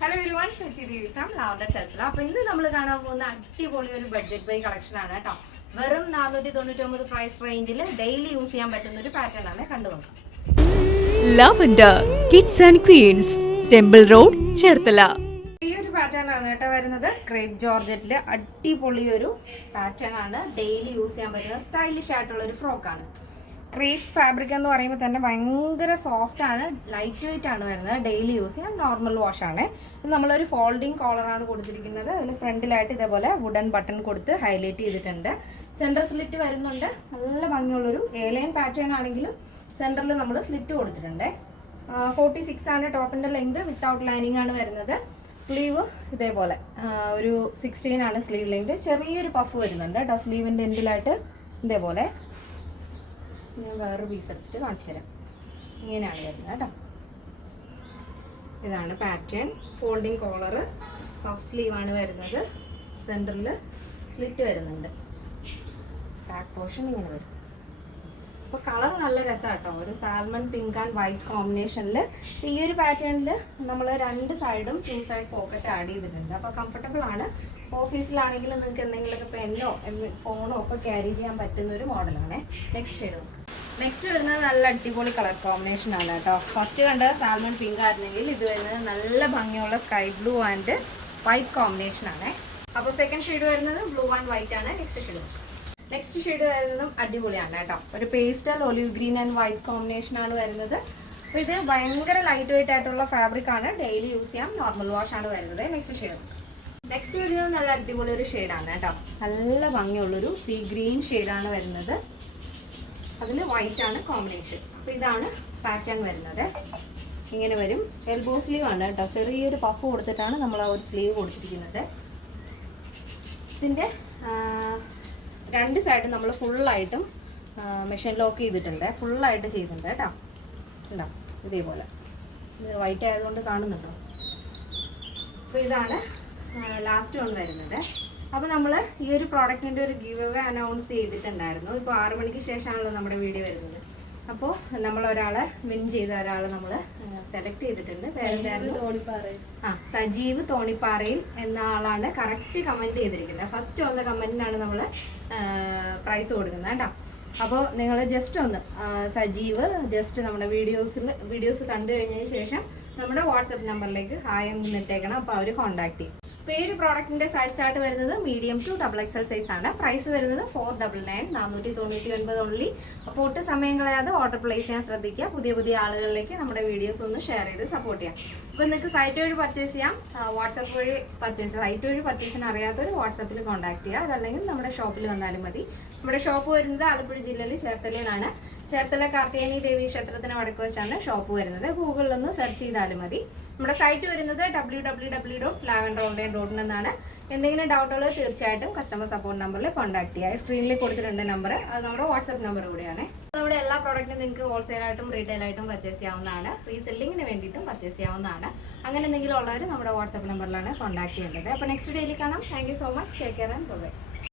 Hello everyone, Suchiri from Lavender Tesla. അപ്പോൾ ഇന്ന് നമ്മൾ കാണാൻ പോകുന്ന അടിപൊളി ഒരു ബഡ്ജറ്റ് ബൈ കളക്ഷൻ ആണ് കേട്ടോ. വെറും 499 പ്രൈസ് റേഞ്ചിൽ ഡെയിലി യൂസ് ചെയ്യാൻ പറ്റുന്ന ഒരു പാറ്റേൺ ആണ് കണ്ടുനോക്കാം. Lavender Kids and Queens, Temple Road, Cherthala. ഈ ഒരു പാറ്റേൺ ആണ് കേട്ടോ വരുന്നത്. ക്രേപ്പ് ജോർജറ്റിൽ അടിപൊളി ഒരു പാറ്റേൺ ആണ്. ഡെയിലി യൂസ് ചെയ്യാൻ പറ്റുന്ന സ്റ്റൈലിഷ് ആയിട്ടുള്ള ഒരു ഫ്രോക്ക് ആണ്. ക്രേപ്പ് ഫാബ്രിക് എന്ന് പറയുമ്പോൾ തന്നെ ഭയങ്കര സോഫ്റ്റ് ആണ്, ലൈറ്റ് വെയിറ്റ് ആണ് വരുന്നത്. ഡെയിലി യൂസ് ചെയ്യാൻ നോർമൽ വാഷ് ആണ്. ഇത് നമ്മളൊരു ഫോൾഡിങ് കോളറാണ് കൊടുത്തിരിക്കുന്നത്. അതിൽ ഫ്രണ്ടിലായിട്ട് ഇതേപോലെ വുഡൻ ബട്ടൺ കൊടുത്ത് ഹൈലൈറ്റ് ചെയ്തിട്ടുണ്ട്. സെൻറ്റർ സ്ലിറ്റ് വരുന്നുണ്ട്. നല്ല ഭംഗിയുള്ളൊരു എയർലൈൻ പാറ്റേൺ ആണെങ്കിലും സെൻറ്ററിൽ നമ്മൾ സ്ലിറ്റ് കൊടുത്തിട്ടുണ്ട്. 46 ആണ് ടോപ്പിൻ്റെ ലെങ്ത്. വിത്തൗട്ട് ലൈനിങ് ആണ് വരുന്നത്. സ്ലീവ് ഇതേപോലെ ഒരു 16 ആണ് സ്ലീവ് ലെങ്ത്. ചെറിയൊരു പഫ് വരുന്നുണ്ട് കേട്ടോ സ്ലീവിൻ്റെ എൻഡിലായിട്ട്. ഇതേപോലെ ഞാൻ വേറൊരു പീസ് എടുത്തിട്ട് കാണിച്ചു തരാം. ഇങ്ങനെയാണ് വരുന്നത് കേട്ടോ. ഇതാണ് പാറ്റേൺ. ഫോൾഡിങ് കോളറ്, പഫ് സ്ലീവാണ് വരുന്നത്. സെൻറ്ററിൽ സ്ലിറ്റ് വരുന്നുണ്ട്. ബാക്ക് പോർഷൻ ഇങ്ങനെ വരും. അപ്പോൾ കളർ നല്ല രസമാണ് കേട്ടോ. ഒരു സാൽമൺ പിങ്ക് ആൻഡ് വൈറ്റ് കോമ്പിനേഷനിൽ ഈ ഒരു പാറ്റേണിൽ നമ്മൾ രണ്ട് സൈഡും 2 സൈഡ് പോക്കറ്റ് ആഡ് ചെയ്തിട്ടുണ്ട്. അപ്പോൾ കംഫർട്ടബിൾ ആണ്. ഓഫീസിലാണെങ്കിലും നിങ്ങൾക്ക് എന്തെങ്കിലുമൊക്കെ പെന്നോ ഫോണോ ഒക്കെ ക്യാരി ചെയ്യാൻ പറ്റുന്ന ഒരു മോഡലാണ്. നെക്സ്റ്റ് വരുന്നത് നല്ല അടിപൊളി കളർ കോമ്പിനേഷൻ ആണ് കേട്ടോ. ഫസ്റ്റ് കണ്ടത് സാൽമൺ പിങ്ക് ആയിരുന്നെങ്കിൽ ഇത് വരുന്നത് നല്ല ഭംഗിയുള്ള sky blue and white combination ആണ്. അപ്പോൾ സെക്കൻഡ് ഷെയ്ഡ് വരുന്നത് ബ്ലൂ ആൻഡ് വൈറ്റ് ആണ്. നെക്സ്റ്റ് ഷെയ്ഡ് വരുന്നതും അടിപൊളിയാണ് കേട്ടോ. ഒരു pastel olive green and white combination ആണ് വരുന്നത്. അപ്പോൾ ഇത് ഭയങ്കര ലൈറ്റ് വെയിറ്റ് ആയിട്ടുള്ള ഫാബ്രിക് ആണ്. ഡെയിലി യൂസ് ചെയ്യാം. നോർമൽ വാഷ് ആണ് വരുന്നത്. നെക്സ്റ്റ് വരുന്നത് നല്ല അടിപൊളി ഒരു ഷെയ്ഡാണ് കേട്ടോ. നല്ല ഭംഗിയുള്ളൊരു സീ ഗ്രീൻ ഷെയ്ഡാണ് വരുന്നത്. അതിൽ വൈറ്റ് ആണ് കോമ്പിനേഷൻ. അപ്പോൾ ഇതാണ് പാറ്റേൺ വരുന്നത്. ഇങ്ങനെ വരും. എൽബോ സ്ലീവ് ആണ് കേട്ടോ. ചെറിയൊരു പഫ് കൊടുത്തിട്ടാണ് നമ്മൾ ആ ഒരു സ്ലീവ് കൊടുത്തിരിക്കുന്നത്. ഇതിൻ്റെ രണ്ട് സൈഡും നമ്മൾ ഫുള്ളായിട്ടും മെഷീൻ ലോക്ക് ചെയ്തിട്ടുണ്ട്. ഫുള്ളായിട്ട് ചെയ്തിട്ടുണ്ട് കേട്ടോ. ഉണ്ടോ ഇതേപോലെ. ഇത് വൈറ്റ് ആയതുകൊണ്ട് കാണുന്നുണ്ടോ. അപ്പോൾ ഇതാണ് ലാസ്റ്റ് വൺ വരുന്നത്. അപ്പോൾ നമ്മൾ ഈ ഒരു പ്രോഡക്റ്റിൻ്റെ ഒരു ഗിവ് അവേ അനൗൺസ് ചെയ്തിട്ടുണ്ടായിരുന്നു. ഇപ്പോൾ 6 മണിക്ക് ശേഷമാണല്ലോ നമ്മുടെ വീഡിയോ വരുന്നത്. അപ്പോൾ നമ്മൾ ഒരാളെ വിൻ ചെയ്ത ഒരാളെ നമ്മൾ സെലക്ട് ചെയ്തിട്ടുണ്ട്. സജീവ് തോണിപ്പാറയിൽ എന്ന ആളാണ് കറക്റ്റ് കമൻറ്റ് ചെയ്തിരിക്കുന്നത്. ഫസ്റ്റ് വന്ന കമൻറ്റിനാണ് നമ്മൾ പ്രൈസ് കൊടുക്കുന്നത് കേട്ടോ. അപ്പോൾ നിങ്ങൾ ജസ്റ്റ് ഒന്ന് സജീവ് ജസ്റ്റ് നമ്മുടെ വീഡിയോസ് കണ്ടു കഴിഞ്ഞതിന് ശേഷം നമ്മുടെ വാട്സപ്പ് നമ്പറിലേക്ക് ഹായ് എന്ന് ഇട്ടേക്കണം. അപ്പോൾ അവർ കോൺടാക്ട് ചെയ്യും. അപ്പോൾ ഈ ഒരു പ്രോഡക്റ്റിൻ്റെ സൈസ് ചാർട്ട് വരുന്നത് മീഡിയം ടു XXL സൈസ് ആണ്. പ്രൈസ് വരുന്നത് 499 499 ഓൺലി. അപ്പോൾ ഒട്ടും സമയം കളയാതെ ഓർഡർ പ്ലേസ് ചെയ്യാൻ ശ്രദ്ധിക്കുക. പുതിയ ആളുകളിലേക്ക് നമ്മുടെ വീഡിയോസ് ഒന്ന് ഷെയർ ചെയ്ത് സപ്പോർട്ട് ചെയ്യാം. അപ്പോൾ നിങ്ങൾക്ക് സൈറ്റ് വഴി പർച്ചേസ് ചെയ്യാം, വാട്സപ്പ് വഴി സൈറ്റ് വഴി പർച്ചേസിന് അറിയാത്തവർ വാട്സപ്പിൽ കോൺടാക്ട് ചെയ്യുക. അതല്ലെങ്കിൽ നമ്മുടെ ഷോപ്പിൽ വന്നാലും മതി. നമ്മുടെ ഷോപ്പ് വരുന്നത് ആലപ്പുഴ ജില്ലയിൽ ചേർത്തലയിലാണ്. ചേർത്തല കാർത്തിയാനി ദേവി ക്ഷേത്രത്തിന് വടക്ക് വെച്ചാണ് ഷോപ്പ് വരുന്നത്. ഗൂഗിളിലൊന്ന് സെർച്ച് ചെയ്താലും മതി. നമ്മുടെ സൈറ്റ് വരുന്നത് www.lavenderonline.in എന്നാണ്. എന്തെങ്കിലും ഡൗട്ടുകൾ തീർച്ചയായിട്ടും കസ്റ്റമർ സപ്പോർട്ട് നമ്പറിൽ കോൺടാക്ട് ചെയ്യുക. സ്ക്രീനിൽ കൊടുത്തിട്ടുണ്ട് നമ്പർ. അത് നമ്മുടെ വാട്സപ്പ് നമ്പർ കൂടിയാണ്. നമ്മുടെ എല്ലാ പ്രോഡക്റ്റും നിങ്ങൾക്ക് ഹോൾസെയിലായിട്ടും റീറ്റെയിലായിട്ടും പർച്ചേസ് ചെയ്യാവുന്നതാണ്. റീസെല്ലിങ്ങിന് വേണ്ടിയിട്ടും പർച്ചേസ് ചെയ്യാവുന്നതാണ്. അങ്ങനെ എന്തെങ്കിലും ഉള്ളവർ നമ്മുടെ വാട്സപ്പ് നമ്പറിലാണ് കോൺടാക്ട് ചെയ്യേണ്ടത്. അപ്പോൾ നെക്സ്റ്റ് ഡേയിൽ കാണാം. Thank you so much. Take care and by.